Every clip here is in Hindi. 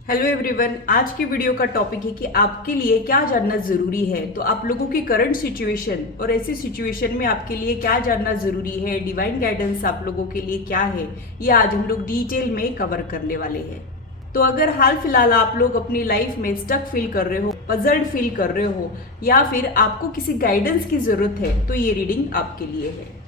हेलो एवरीवन, आज की वीडियो का टॉपिक है कि आपके लिए क्या जानना जरूरी है। तो आप लोगों की करंट सिचुएशन और ऐसी सिचुएशन में आपके लिए क्या जानना जरूरी है, डिवाइन गाइडेंस आप लोगों के लिए क्या है, ये आज हम लोग डिटेल में कवर करने वाले हैं। तो अगर हाल फिलहाल आप लोग अपनी लाइफ में स्टक फील कर रहे हो, पजल्ड फील कर रहे हो या फिर आपको किसी गाइडेंस की जरूरत है तो ये रीडिंग आपके लिए है।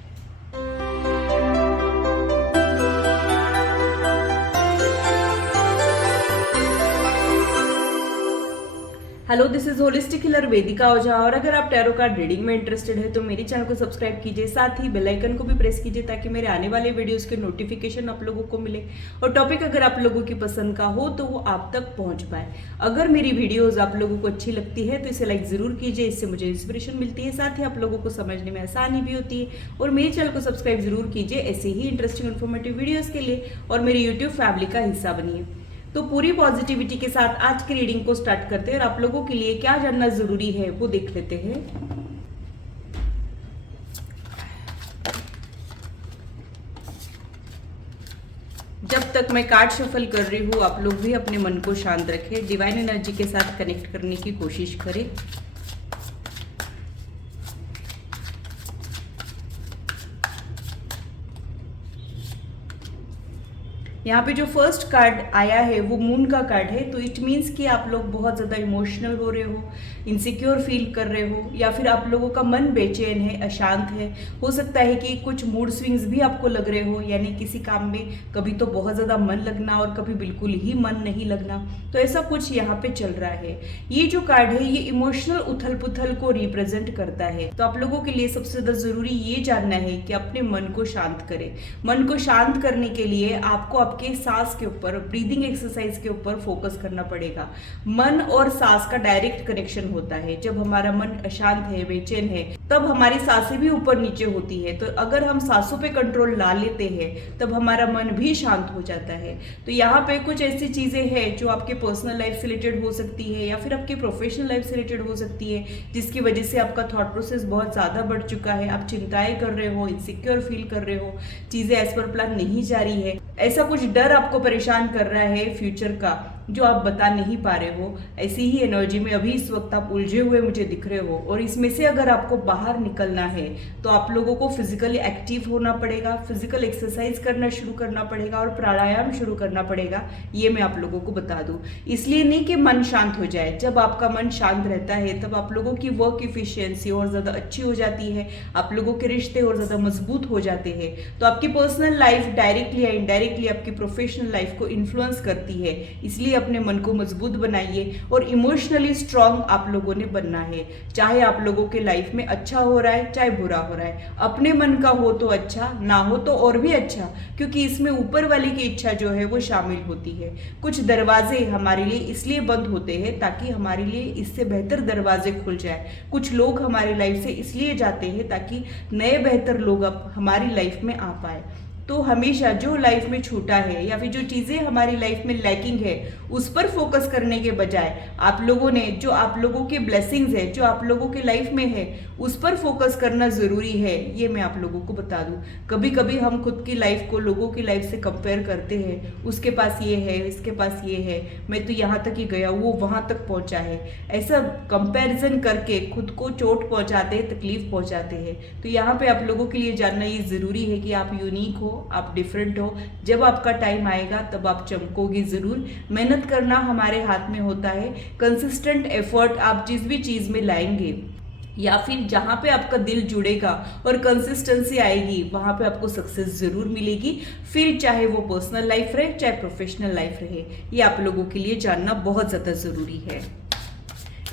Hello, this is holistic healer Vedika Ojha. और अगर आप टैरो कार्ड रीडिंग में इंटरेस्टेड है तो मेरे चैनल को सब्सक्राइब कीजिए, साथ ही बेल आइकन को भी प्रेस कीजिए ताकि मेरे आने वाले वीडियोस के नोटिफिकेशन आप लोगों को मिले और टॉपिक अगर आप लोगों की पसंद का हो तो वो आप तक पहुंच पाए। अगर मेरी वीडियोज आप लोगों को अच्छी लगती है तो इसे लाइक जरूर कीजिए, इससे मुझे इंस्पिरेशन मिलती है, साथ ही आप लोगों को समझने में आसानी भी होती है। और मेरे चैनल को सब्सक्राइब जरूर कीजिए ऐसे ही इंटरेस्टिंग इन्फॉर्मेटिव वीडियोज के लिए और मेरी यूट्यूब फैमिली का हिस्सा बनिए। तो पूरी पॉजिटिविटी के साथ आज की रीडिंग को स्टार्ट करते हैं और आप लोगों के लिए क्या जानना जरूरी है वो देख लेते हैं। जब तक मैं कार्ड शफल कर रही हूँ आप लोग भी अपने मन को शांत रखें, डिवाइन एनर्जी के साथ कनेक्ट करने की कोशिश करें। यहाँ पे जो फर्स्ट कार्ड आया है वो मून का कार्ड है। तो इट मीन्स कि आप लोग बहुत ज़्यादा इमोशनल हो रहे हो, इनसिक्योर फील कर रहे हो या फिर आप लोगों का मन बेचैन है, अशांत है। हो सकता है कि कुछ मूड स्विंग्स भी आपको लग रहे हो, यानी किसी काम में कभी तो बहुत ज़्यादा मन लगना और कभी बिल्कुल ही मन नहीं लगना। तो ऐसा कुछ यहाँ पे चल रहा है। ये जो कार्ड है ये इमोशनल उथल पुथल को रिप्रेजेंट करता है। तो आप लोगों के लिए सबसे ज़्यादा ज़रूरी ये जानना है कि अपने मन को शांत करें। मन को शांत करने के लिए आपको आपके सांस के ऊपर, ब्रीदिंग एक्सरसाइज के ऊपर फोकस करना पड़ेगा। मन और सांस का डायरेक्ट कनेक्शन होता है। जब हमारा मन अशांत है, बेचैन है, तब हमारी सांसें भी ऊपर नीचे होती है। तो अगर हम सांसों पे कंट्रोल ला लेते हैं तब हमारा मन भी शांत हो जाता है। तो यहाँ पे कुछ ऐसी चीजें हैं जो आपके पर्सनल लाइफ से रिलेटेड हो सकती है या फिर आपकी प्रोफेशनल लाइफ से रिलेटेड हो सकती है, जिसकी वजह से आपका थॉट प्रोसेस बहुत ज्यादा बढ़ चुका है। आप चिंताएं कर रहे हो, इनसिक्योर फील कर रहे हो, चीजें एज पर प्लान नहीं जा रही है, ऐसा कुछ डर आपको परेशान कर रहा है फ्यूचर का जो आप बता नहीं पा रहे हो। ऐसी ही एनर्जी में अभी इस वक्त आप उलझे हुए मुझे दिख रहे हो। और इसमें से अगर आपको बाहर निकलना है तो आप लोगों को फिजिकली एक्टिव होना पड़ेगा, फिजिकल एक्सरसाइज करना शुरू करना पड़ेगा और प्राणायाम शुरू करना पड़ेगा। ये मैं आप लोगों को बता दूं, इसलिए नहीं कि मन शांत हो जाए। जब आपका मन शांत रहता है तब आप लोगों की वर्क इफिशियंसी और ज्यादा अच्छी हो जाती है, आप लोगों के रिश्ते और ज्यादा मजबूत हो जाते हैं। तो आपकी पर्सनल लाइफ डायरेक्टली या इनडायरेक्टली आपकी प्रोफेशनल लाइफ को इन्फ्लुएंस करती है। इसलिए अपने मन को मजबूत बनाइए और इमोशनली स्ट्रांग आप लोगों ने बनना है। चाहे आप लोगों के लाइफ में अच्छा हो रहा है चाहे बुरा हो रहा है, अपने मन का हो तो अच्छा, ना हो तो और भी अच्छा, क्योंकि इसमें ऊपर वाले की इच्छा जो है वो शामिल होती है। कुछ दरवाजे हमारे लिए इसलिए बंद होते हैं ताकि हमारे लिए इससे बेहतर दरवाजे खुल जाए। कुछ लोग हमारी लाइफ से इसलिए जाते हैं ताकि नए बेहतर लोग अब हमारी लाइफ में आ पाए। तो हमेशा जो लाइफ में छूटा है या फिर जो चीजें हमारी लाइफ में लैकिंग है उस पर फोकस करने के बजाय आप लोगों ने जो आप लोगों के ब्लेसिंग्स है, जो आप लोगों के लाइफ में है, उस पर फोकस करना जरूरी है। ये मैं आप लोगों को बता दूं। कभी कभी हम खुद की लाइफ को लोगों की लाइफ से कंपेयर करते हैं, उसके पास ये है, इसके पास ये है, मैं तो यहाँ तक ही गया, वो वहां तक पहुंचा है। ऐसा कंपेरिजन करके खुद को चोट पहुंचाते हैं, तकलीफ पहुंचाते हैं। तो यहाँ पे आप लोगों के लिए जानना ये जरूरी है कि आप यूनिक हो, आप डिफरेंट हो। जब आपका टाइम आएगा तब आप चमकोगे जरूर। मेहनत करना हमारे हाथ में होता है, कंसिस्टेंट एफर्ट आप जिस भी चीज में लाएंगे या फिर जहां पे आपका दिल जुड़ेगा और कंसिस्टेंसी आएगी वहां पे आपको सक्सेस जरूर मिलेगी। फिर चाहे वो पर्सनल लाइफ रहे चाहे प्रोफेशनल लाइफ रहे, ये आप लोगों के लिए जानना बहुत ज्यादा जरूरी है।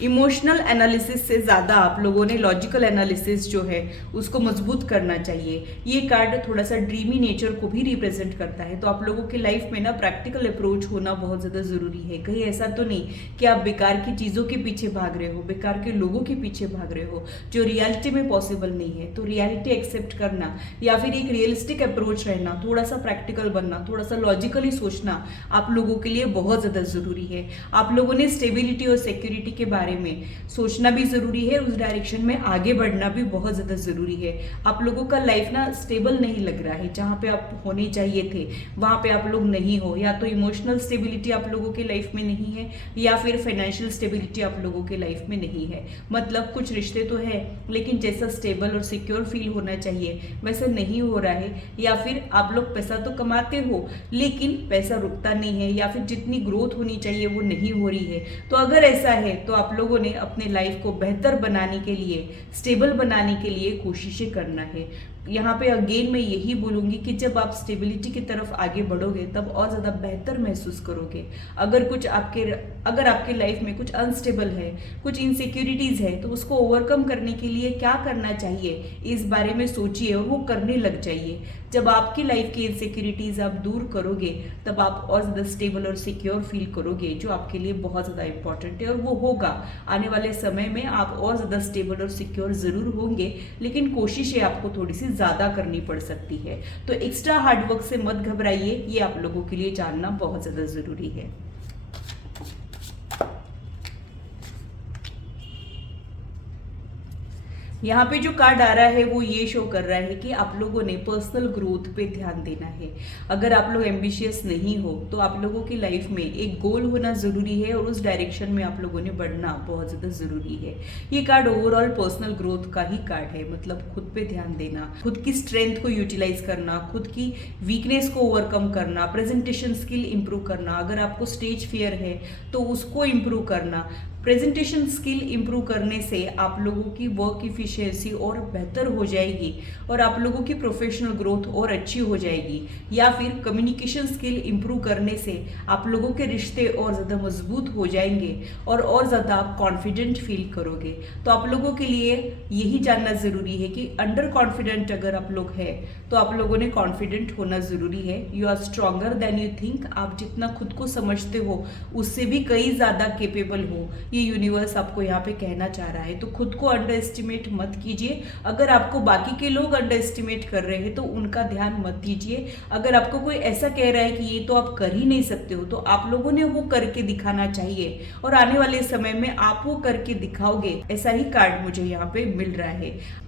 इमोशनल एनालिसिस से ज़्यादा आप लोगों ने लॉजिकल एनालिसिस जो है उसको मजबूत करना चाहिए। ये कार्ड थोड़ा सा ड्रीमी नेचर को भी रिप्रेजेंट करता है। तो आप लोगों की लाइफ में ना प्रैक्टिकल अप्रोच होना बहुत ज़्यादा ज़रूरी है। कहीं ऐसा तो नहीं कि आप बेकार की चीज़ों के पीछे भाग रहे हो, बेकार के लोगों के पीछे भाग रहे हो जो रियलिटी में पॉसिबल नहीं है। तो रियलिटी एक्सेप्ट करना या फिर एक रियलिस्टिक अप्रोच रहना, थोड़ा सा प्रैक्टिकल बनना, थोड़ा सा लॉजिकली सोचना आप लोगों के लिए बहुत ज़्यादा ज़रूरी है। आप लोगों ने स्टेबिलिटी और सिक्योरिटी के बारे बारे में सोचना भी ज़रूरी है, उस डायरेक्शन में आगे बढ़ना भी बहुत ज़्यादा ज़रूरी है। आप लोगों का लाइफ ना स्टेबल नहीं लग रहा है, जहाँ पे आप होने चाहिए थे वहाँ पे आप लोग नहीं हो। या तो इमोशनल स्टेबिलिटी आप लोगों के लाइफ में नहीं है, या फिर फाइनेंशियल स्टेबिलिटी आप लोगों के लाइफ में नहीं है। मतलब कुछ रिश्ते तो है लेकिन जैसा स्टेबल और सिक्योर फील होना चाहिए वैसा नहीं हो रहा है। या फिर आप लोग पैसा तो कमाते हो लेकिन पैसा रुकता नहीं है, या फिर जितनी ग्रोथ होनी चाहिए वो नहीं हो रही है। तो अगर ऐसा है तो आप लोगों ने अपने लाइफ को बेहतर बनाने के लिए, स्टेबल बनाने के लिए कोशिशें करना है। यहाँ पे अगेन मैं यही बोलूँगी कि जब आप स्टेबिलिटी की तरफ आगे बढ़ोगे तब और ज़्यादा बेहतर महसूस करोगे। अगर आपके लाइफ में कुछ अनस्टेबल है, कुछ इनसिक्योरिटीज़ है, तो उसको ओवरकम करने के लिए क्या करना चाहिए इस बारे में सोचिए और वो करने लग जाइए। जब आपकी लाइफ की इनसिक्योरिटीज़ आप दूर करोगे तब आप और ज़्यादा स्टेबल और सिक्योर फील करोगे, जो आपके लिए बहुत ज़्यादा इंपॉर्टेंट है। और वो होगा आने वाले समय में, आप और ज़्यादा स्टेबल और सिक्योर ज़रूर होंगे, लेकिन कोशिशें आपको थोड़ी सी ज़्यादा करनी पड़ सकती है। तो एक्स्ट्रा हार्डवर्क से मत घबराइए, ये आप लोगों के लिए जानना बहुत ज़्यादा ज़रूरी है। यहाँ पे जो कार्ड आ रहा है वो ये शो कर रहा है कि आप लोगों ने पर्सनल ग्रोथ पे ध्यान देना है। अगर आप लोग एम्बिशियस नहीं हो तो आप लोगों की लाइफ में एक गोल होना ज़रूरी है और उस डायरेक्शन में आप लोगों ने बढ़ना बहुत ज़्यादा ज़रूरी है। ये कार्ड ओवरऑल पर्सनल ग्रोथ का ही कार्ड है, मतलब खुद पे ध्यान देना, खुद की स्ट्रेंथ को यूटिलाइज करना, खुद की वीकनेस को ओवरकम करना, प्रेजेंटेशन स्किल इंप्रूव करना। अगर आपको स्टेज फियर है तो उसको इंप्रूव करना। प्रेजेंटेशन स्किल इंप्रूव करने से आप लोगों की वर्क इफिशिएंसी और बेहतर हो जाएगी और आप लोगों की प्रोफेशनल ग्रोथ और अच्छी हो जाएगी। या फिर कम्युनिकेशन स्किल इंप्रूव करने से आप लोगों के रिश्ते और ज़्यादा मजबूत हो जाएंगे और ज़्यादा आप कॉन्फिडेंट फील करोगे। तो आप लोगों के लिए यही जानना ज़रूरी है कि अंडर कॉन्फिडेंट अगर आप लोग हैं तो आप लोगों ने कॉन्फिडेंट होना ज़रूरी है। You are stronger than you think. आप जितना खुद को समझते हो उससे भी कई ज़्यादा केपेबल हो, ये यूनिवर्स आपको यहाँ पे कहना चाह रहा है। तो खुद को अंडर एस्टिमेट मत कीजिए। अगर आपको बाकी के लोग अंडर एस्टिमेट कर रहे हैं तो उनका ध्यान मत दीजिए। अगर आपको कोई ऐसा कह रहा है कि ये तो आप कर ही नहीं सकते हो, तो आप लोगों ने वो करके दिखाना चाहिए और आने वाले समय में आप वो करके दिखाओगे। ऐसा ही कार्ड मुझे यहाँ पे मिल रहा है।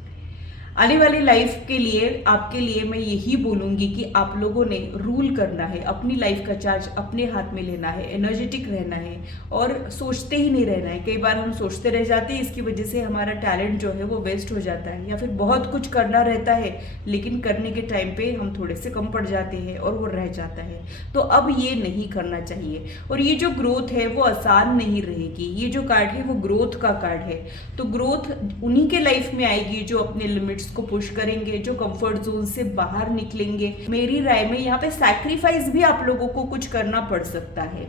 आने वाली लाइफ के लिए आपके लिए मैं यही बोलूँगी कि आप लोगों ने रूल करना है, अपनी लाइफ का चार्ज अपने हाथ में लेना है, एनर्जेटिक रहना है और सोचते ही नहीं रहना है। कई बार हम सोचते रह जाते हैं, इसकी वजह से हमारा टैलेंट जो है वो वेस्ट हो जाता है, या फिर बहुत कुछ करना रहता है लेकिन करने के टाइम पे हम थोड़े से कम पड़ जाते हैं और वो रह जाता है। तो अब ये नहीं करना चाहिए। और ये जो ग्रोथ है वो आसान नहीं रहेगी। ये जो कार्ड है वो ग्रोथ का कार्ड है। तो ग्रोथ उन्हीं के लाइफ में आएगी जो अपने लिमिट्स को पुश करेंगे, जो कंफर्ट जोन से बाहर निकलेंगे। मेरी राय में यहाँ पे सैक्रिफाइस भी आप लोगों को कुछ करना पड़ सकता है।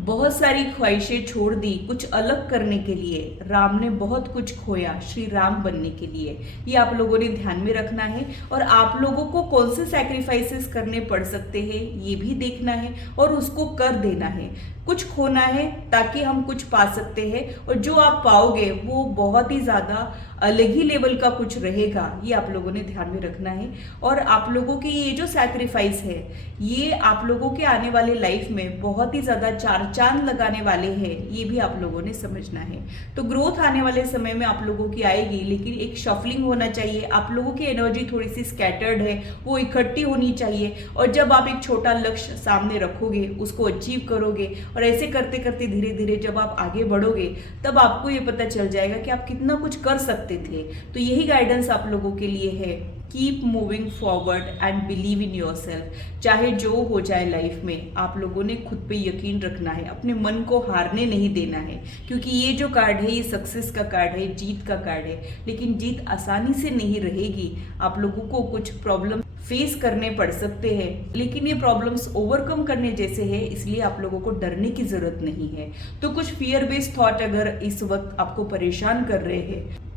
बहुत सारी ख्वाहिशें छोड़ दी कुछ अलग करने के लिए। राम ने बहुत कुछ खोया श्री राम बनने के लिए। ये आप लोगों ने ध्यान में रखना है और आप लोगों को कौन से सैक्रिफाइसेस करने पड़ सकते हैं ये भी देखना है और उसको कर देना है। कुछ खोना है ताकि हम कुछ पा सकते हैं और जो आप पाओगे वो बहुत ही ज़्यादा अलग ही लेवल का कुछ रहेगा। ये आप लोगों ने ध्यान में रखना है। और आप लोगों की ये जो सैक्रिफाइस है ये आप लोगों के आने वाले लाइफ में बहुत ही ज़्यादा चार चांद लगाने वाले हैं, ये भी आप लोगों ने समझना है। तो ग्रोथ आने वाले समय में आप लोगों की आएगी, लेकिन एक शफलिंग होना चाहिए। आप लोगों की एनर्जी थोड़ी सी स्कैटर्ड है, वो इकट्ठी होनी चाहिए। और जब आप एक छोटा लक्ष्य सामने रखोगे उसको अचीव करोगे और ऐसे करते करते धीरे धीरे जब आप आगे बढ़ोगे तब आपको ये पता चल जाएगा कि आप कितना कुछ कर सकते थे। तो यही गाइडेंस आप लोगों के लिए है। Keep moving forward and believe in your self. चाहे जो हो जाए लाइफ में आप लोगों ने खुद पे यकीन रखना है, अपने मन को हारने नहीं देना है। क्योंकि ये जो कार्ड है ये सक्सेस का कार्ड है, जीत का कार्ड है। लेकिन जीत आसानी से नहीं रहेगी। आप लोगों को कुछ प्रॉब्लम फेस करने पड़ सकते हैं, लेकिन ये प्रॉब्लम्स ओवरकम करने जैसे हैं, इसलिए आप लोगों को डरने की जरूरत नहीं है। तो कुछ फियर बेस्ड थॉट अगर इस वक्त आपको परेशान कर रहे हैं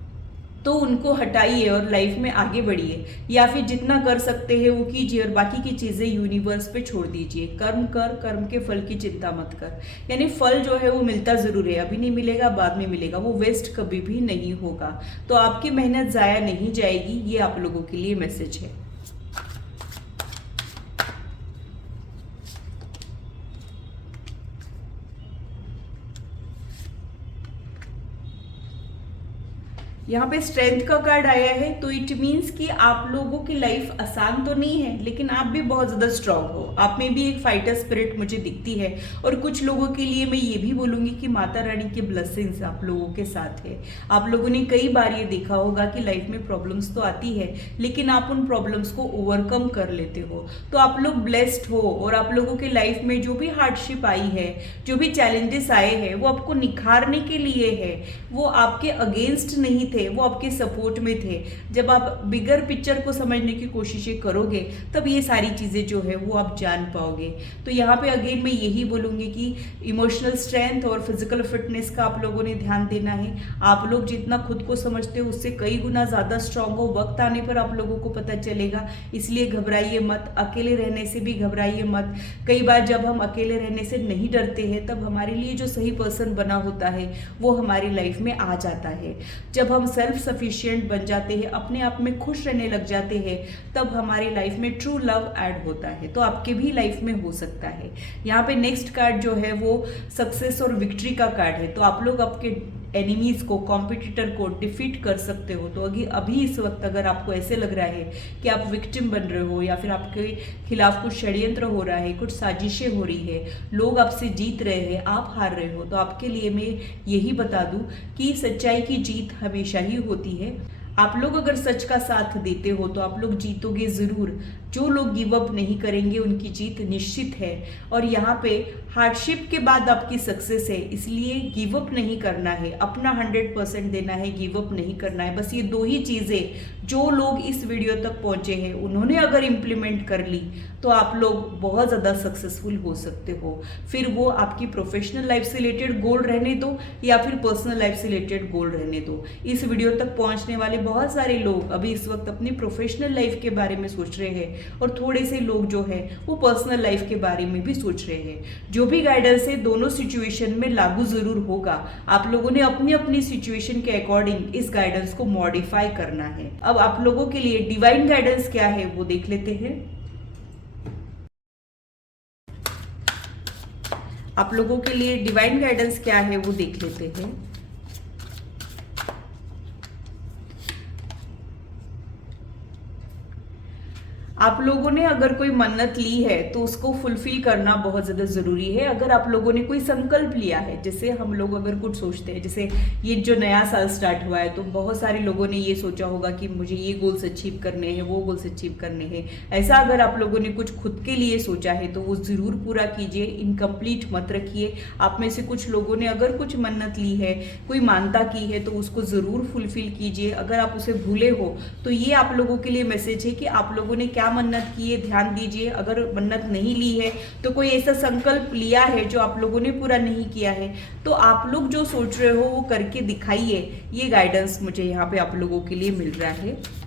तो उनको हटाइए और लाइफ में आगे बढ़िए। या फिर जितना कर सकते हैं वो कीजिए और बाकी की चीज़ें यूनिवर्स पे छोड़ दीजिए। कर्म कर, कर्म के फल की चिंता मत कर। यानी फल जो है वो मिलता ज़रूर है, अभी नहीं मिलेगा बाद में मिलेगा, वो वेस्ट कभी भी नहीं होगा। तो आपकी मेहनत ज़ाया नहीं जाएगी। ये आप लोगों के लिए मैसेज है। यहाँ पे स्ट्रेंथ का कार्ड आया है, तो इट मीन्स कि आप लोगों की लाइफ आसान तो नहीं है, लेकिन आप भी बहुत ज़्यादा स्ट्रांग हो। आप में भी एक फाइटर स्पिरिट मुझे दिखती है। और कुछ लोगों के लिए मैं ये भी बोलूँगी कि माता रानी की ब्लेसिंग्स आप लोगों के साथ है। आप लोगों ने कई बार ये देखा होगा कि लाइफ में प्रॉब्लम्स तो आती है, लेकिन आप उन प्रॉब्लम्स को ओवरकम कर लेते हो। तो आप लोग ब्लेस्ड हो, और आप लोगों के लाइफ में जो भी हार्डशिप आई है, जो भी चैलेंजेस आए हैं, वो आपको निखारने के लिए है। वो आपके अगेंस्ट नहीं थे, वो आपके सपोर्ट में थे। जब आप बिगर पिक्चर को समझने की कोशिशें करोगे, तब ये सारी चीज़ें जो है वो आप जान पाओगे। तो यहाँ पे अगेन मैं यही बोलूँगी कि इमोशनल स्ट्रेंथ और फिजिकल फिटनेस का आप लोगों ने ध्यान देना है। आप लोग जितना खुद को समझते हो उससे कई गुना ज़्यादा स्ट्रांग हो। वक्त आने पर आप लोगों को पता चलेगा, इसलिए घबराइए मत। अकेले रहने से भी घबराइए मत। कई बार जब हम अकेले रहने से नहीं डरते हैं, तब हमारे लिए जो सही पर्सन बना होता है वो हमारी लाइफ में आ जाता है। जब हम सेल्फ सफिशिएंट बन जाते हैं, अपने आप में खुश रहने लग जाते हैं, तब हमारी लाइफ में ट्रू लव ऐड होता है। तो आपके भी लाइफ में हो सकता है। यहाँ पे नेक्स्ट कार्ड जो है वो सक्सेस और विक्ट्री का कार्ड है। तो आप लोग आपके एनिमीज को, कॉम्पिटिटर को डिफीट कर सकते हो। तो अभी इस वक्त अगर आपको ऐसे लग रहा है कि आप विक्टिम बन रहे हो, या फिर आपके खिलाफ कुछ षड्यंत्र हो रहा है, कुछ साजिशें हो रही है, लोग आपसे जीत रहे हैं, आप हार रहे हो, तो आपके लिए मैं यही बता दूं कि सच्चाई की जीत हमेशा ही होती है। आप लोग अगर सच का साथ देते हो तो आप लोग जीतोगे जरूर। जो लोग गिव अप नहीं करेंगे उनकी जीत निश्चित है। और यहाँ पे हार्डशिप के बाद आपकी सक्सेस है, इसलिए गिव अप नहीं करना है, अपना 100% देना है, गिव अप नहीं करना है। बस ये दो ही चीज़ें जो लोग इस वीडियो तक पहुँचे हैं, उन्होंने अगर इम्प्लीमेंट कर ली तो आप लोग बहुत ज़्यादा सक्सेसफुल हो सकते हो। फिर वो आपकी प्रोफेशनल लाइफ से रिलेटेड गोल रहने दो या फिर पर्सनल लाइफ से रिलेटेड गोल रहने दो। इस वीडियो तक पहुँचने वाले बहुत सारे लोग अभी इस वक्त अपनी प्रोफेशनल लाइफ के बारे में सोच रहे हैं, और थोड़े से लोग जो है वो पर्सनल लाइफ के बारे में भी सोच रहे हैं। जो भी गाइडेंस है दोनों सिचुएशन में लागू जरूर होगा। आप लोगों ने अपनी अपनी सिचुएशन के अकॉर्डिंग इस गाइडेंस को मॉडिफाई करना है। अब आप लोगों के लिए डिवाइन गाइडेंस क्या है वो देख लेते हैं। आप लोगों के लिए डिवाइन गाइडेंस क्या है वो देख लेते हैं। आप लोगों ने अगर कोई मन्नत ली है तो उसको फुलफिल करना बहुत ज़्यादा ज़रूरी है। अगर आप लोगों ने कोई संकल्प लिया है, जैसे हम लोग अगर कुछ सोचते हैं, जैसे ये जो नया साल स्टार्ट हुआ है, तो बहुत सारे लोगों ने ये सोचा होगा कि मुझे ये गोल्स अचीव करने हैं, वो गोल्स अचीव करने हैं। ऐसा अगर आप लोगों ने कुछ खुद के लिए सोचा है तो वो ज़रूर पूरा कीजिए, इनकम्प्लीट मत रखिए। आप में से कुछ लोगों ने अगर कुछ मन्नत ली है, कोई मानता की है, तो उसको ज़रूर फुलफिल कीजिए। अगर आप उसे भूले हो तो ये आप लोगों के लिए मैसेज है कि आप लोगों ने क्या मन्नत की है, ध्यान दीजिए। अगर मन्नत नहीं ली है तो कोई ऐसा संकल्प लिया है जो आप लोगों ने पूरा नहीं किया है, तो आप लोग जो सोच रहे हो वो करके दिखाइए। ये गाइडेंस मुझे यहाँ पे आप लोगों के लिए मिल रहा है।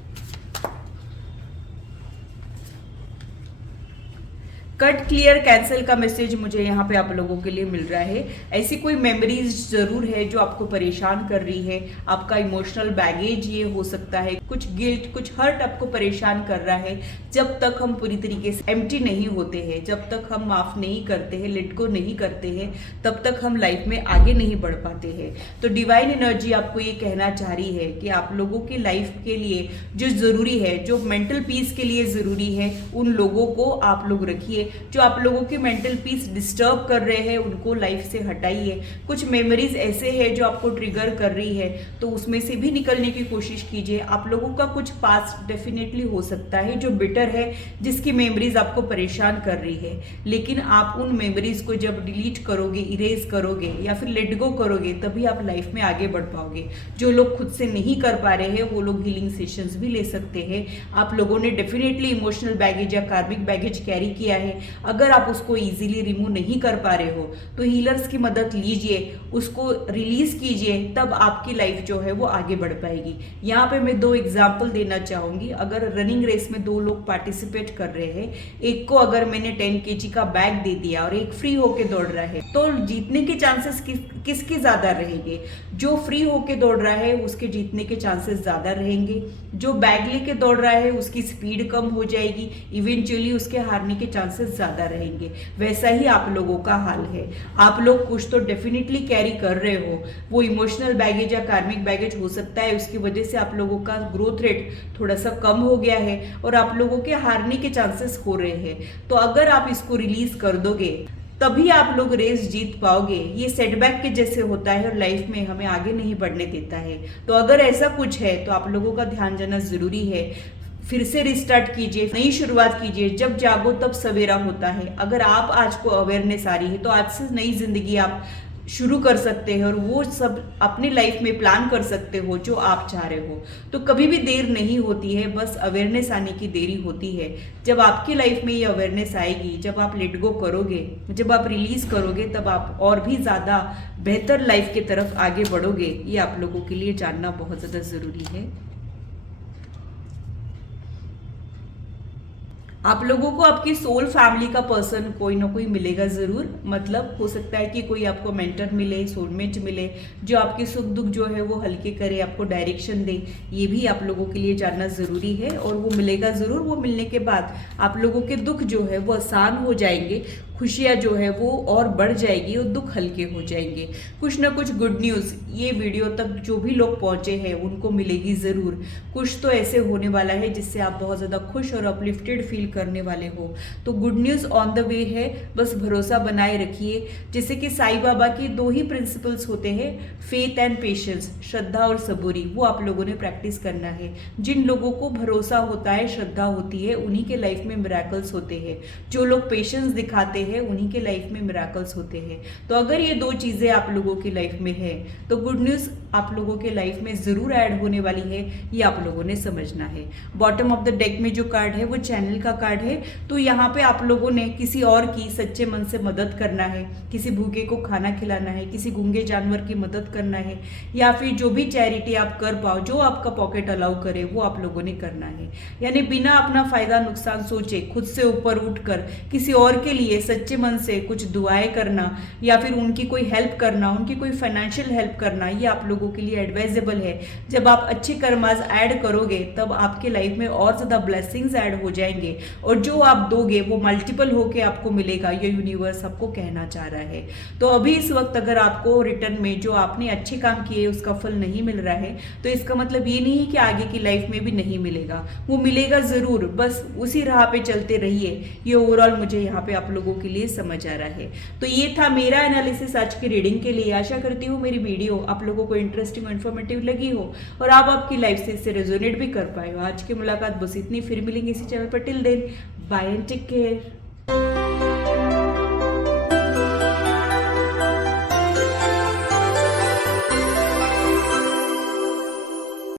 कट क्लियर कैंसिल का मैसेज मुझे यहाँ पे आप लोगों के लिए मिल रहा है। ऐसी कोई मेमोरीज जरूर है जो आपको परेशान कर रही है। आपका इमोशनल बैगेज ये हो सकता है, कुछ गिल्ट, कुछ हर्ट आपको परेशान कर रहा है। जब तक हम पूरी तरीके से एम्प्टी नहीं होते हैं, जब तक हम माफ नहीं करते हैं, लेट गो नहीं करते हैं, तब तक हम लाइफ में आगे नहीं बढ़ पाते हैं। तो डिवाइन एनर्जी आपको ये कहना चाह रही है कि आप लोगों की लाइफ के लिए जो जरूरी है, जो मेंटल पीस के लिए जरूरी है, उन लोगों को आप लोग रखिए। जो आप लोगों की मेंटल पीस डिस्टर्ब कर रहे हैं उनको लाइफ से हटाइए। कुछ मेमोरीज ऐसे हैं जो आपको ट्रिगर कर रही है, तो उसमें से भी निकलने की कोशिश कीजिए। आप लोगों का कुछ पास्ट डेफिनेटली हो सकता है जो बिटर है, जिसकी मेमोरीज आपको परेशान कर रही है, लेकिन आप उन मेमोरीज को जब डिलीट करोगे, इरेज करोगे या फिर लेट गो करोगे, तभी आप लाइफ में आगे बढ़ पाओगे। जो लोग खुद से नहीं कर पा रहे हैं वो लोग हीलिंग सेशंस भी ले सकते हैं। आप लोगों ने डेफिनेटली इमोशनल बैगेज या कार्मिक बैगेज कैरी किया है। अगर आप उसको इजीली रिमूव नहीं कर पा रहे हो तो हीलर्स की मदद लीजिए, उसको रिलीज कीजिए, तब आपकी लाइफ जो है वो आगे बढ़ पाएगी। यहाँ पे मैं 2 एग्जाम्पल देना चाहूंगी। अगर रनिंग रेस में 2 लोग पार्टिसिपेट कर रहे हैं, एक को अगर मैंने 10 kg का बैग दे दिया और एक फ्री होके दौड़ रहा है, तो जीतने के चांसेस किसके ज्यादा रहेंगे? जो फ्री होके दौड़ रहा है उसके जीतने के चांसेस ज्यादा रहेंगे। जो बैग लेके दौड़ रहा है उसकी स्पीड कम हो जाएगी, इवेंचुअली उसके हारने के चांसेस चांसेस ज़्यादा रहेंगे। वैसा ही आप लोगों का हाल है। आप लोग कुछ तो डेफिनेटली कैरी कर रहे हो, वो इमोशनल बैगेज या कार्मिक बैगेज हो सकता है, उसकी वजह से आप लोगों का ग्रोथ रेट थोड़ा सा कम हो गया है और आप लोगों के हारने के चांसेस हो रहे हैं। तो अगर आप इसको रिलीज कर दोगे तभी आप लोग रेस जीत पाओगे। ये सेटबैक के जैसे होता है और लाइफ में हमें आगे नहीं बढ़ने देता है। तो अगर ऐसा कुछ है तो आप लोगों का ध्यान देना जरूरी है। फिर से रिस्टार्ट कीजिए, नई शुरुआत कीजिए। जब जागो तब सवेरा होता है। अगर आप आज को अवेयरनेस आ रही है तो आज से नई जिंदगी आप शुरू कर सकते हैं और वो सब अपनी लाइफ में प्लान कर सकते हो जो आप चाह रहे हो। तो कभी भी देर नहीं होती है, बस अवेयरनेस आने की देरी होती है। जब आपकी लाइफ में ये अवेयरनेस आएगी, जब आप लेट गो करोगे, जब आप रिलीज करोगे, तब आप और भी ज़्यादा बेहतर लाइफ की तरफ आगे बढ़ोगे। ये आप लोगों के लिए जानना बहुत ज़्यादा ज़रूरी है। आप लोगों को आपकी सोल फैमिली का पर्सन कोई ना कोई मिलेगा जरूर। मतलब हो सकता है कि कोई आपको मेंटर मिले, सोलमेट मिले, जो आपके सुख दुख जो है वो हल्के करे, आपको डायरेक्शन दे। ये भी आप लोगों के लिए जानना जरूरी है और वो मिलेगा जरूर। वो मिलने के बाद आप लोगों के दुख जो है वो आसान हो जाएंगे, खुशियाँ जो है वो और बढ़ जाएगी और दुख हल्के हो जाएंगे। कुछ ना कुछ गुड न्यूज़ ये वीडियो तक जो भी लोग पहुंचे हैं उनको मिलेगी ज़रूर। कुछ तो ऐसे होने वाला है जिससे आप बहुत ज़्यादा खुश और अपलिफ्टेड फील करने वाले हो। तो good news on the way है, बस भरोसा बनाए रखिए। जैसे कि साईं बाबा के 2 ही प्रिंसिपल्स होते हैं, फेथ एंड पेशेंस, श्रद्धा और सबूरी। वो आप लोगों ने प्रैक्टिस करना है। जिन लोगों को भरोसा होता है, श्रद्धा होती है, उन्हीं के लाइफ में मिरेकल्स होते हैं। जो लोग पेशेंस दिखाते हैं उन्हीं के लाइफ में मिरेकल्स होते हैं। तो अगर ये 2 चीज़ें आप लोगों की लाइफ में है तो गुड न्यूज़ आप लोगों के लाइफ में ज़रूर ऐड होने वाली है। ये आप लोगों ने समझना है। बॉटम ऑफ द डेक में जो कार्ड है वो चैनल का कार्ड है। तो यहाँ पे आप लोगों ने किसी और की सच्चे मन से मदद करना है, किसी भूखे को खाना खिलाना है, किसी गूंगे जानवर की मदद करना है, या फिर जो भी चैरिटी आप कर पाओ, जो आपका पॉकेट अलाउ करे, वो आप लोगों ने करना है। यानी बिना अपना फायदा नुकसान सोचे खुद से ऊपर उठकर किसी और के लिए सच्चे मन से कुछ दुआएं करना या फिर उनकी कोई हेल्प करना, उनकी कोई फाइनेंशियल हेल्प करना, ये आप लोगों के लिए एडवाइजेबल है। जब आप अच्छे कर्माज ऐड करोगे तब आपके लाइफ में और ज़्यादा ब्लेसिंग्स ऐड हो जाएंगे और जो आप दोगे वो मल्टीपल होके आपको मिलेगा। ये यूनिवर्स आपको कहना चाह रहा है। तो अभी इस वक्त अगर आपको रिटर्न में जो आपने अच्छे काम किए उसका फल नहीं मिल रहा है तो इसका मतलब ये नहीं कि आगे की लाइफ में भी नहीं मिलेगा, वो मिलेगा ज़रूर। बस उसी राह पे चलते रहिए। ये ओवरऑल मुझे यहाँ पे आप लोगों के लिए समझ आ रहा है। तो ये था मेरा एनालिसिस आज की रीडिंग के लिए। आशा करती हूँ मेरी वीडियो आप लोगों को इंटरेस्टिंग और इन्फॉर्मेटिव लगी हो और आप आपकी लाइफ से इससे रेजोनेट भी कर पाए हो। आज की मुलाकात बस इतनी, फिर मिलेंगे इसी चैनल पर। Till then bye and take care.